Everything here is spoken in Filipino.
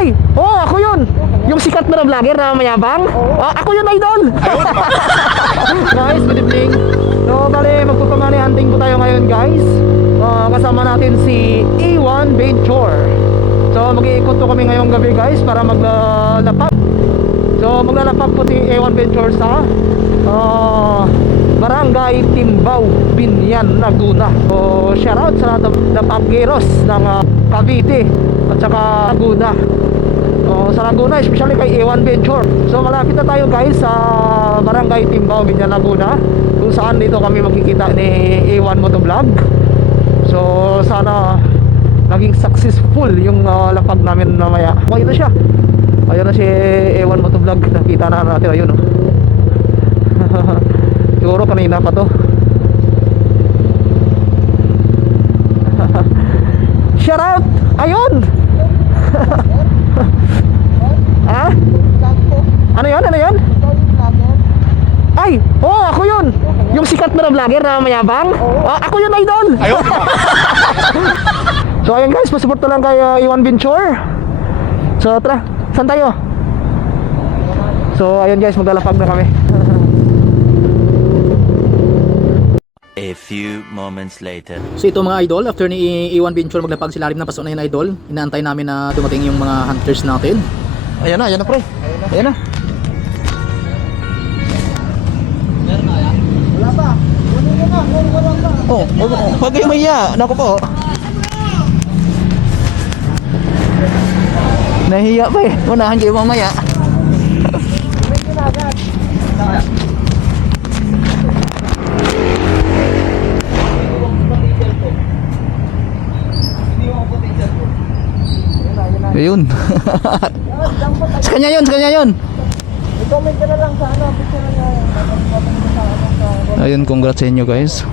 Ay, ako yun. Yung sikat na vlogger na mayabang. Ako yun, idol. Guys, good evening. So, bali, magpupamani hunting po tayo ngayon, guys. Kasama natin si A1 Venture. So, mag-iikot po kami ngayong gabi, guys, para maglalapag. So, maglalapag po si A1 Venture sa Barangay Timbao, Binyan, Laguna. So, shoutout sa lahat ng lapaggeros ng Cavite at saka Laguna. So, sa Laguna, especially kay A1 Venture. So, malapit na tayo, guys, sa Barangay Timbao, Binyan, Laguna, kung saan dito kami makikita ni A1 Motovlog. So, sana naging successful yung lapag namin mamaya. Ito siya. Ayun na si A1 Motovlog. Nakita na natin, ayun, oh. Siguro kanina pa to. Shout out! Ayun! Ha? Ano yun? Ano yun? Ay! Ako yun! Yung sikat na vlogger na mayabang? Ako yun, idol! Ayun! So ayun, guys, pasupport na lang kay A1 Venture. So tara, saan tayo? So ayun, guys, maglalapag na kami. A few moments later. So ito mga idol, after ni A1 Venture maglapag sila rin na paso na yun, idol. Inaantay namin na dumating yung mga hunters natin. Ayan na pre. Ayan na. Wala pa. Huwag kayong mahiya. Naku po. Nahiya pa eh. Unahan kayo mamaya. Ayun. Sa kanya yun, sa kanya yun. I-comment ka na lang sa picture na ayun, congrats sa inyo, guys.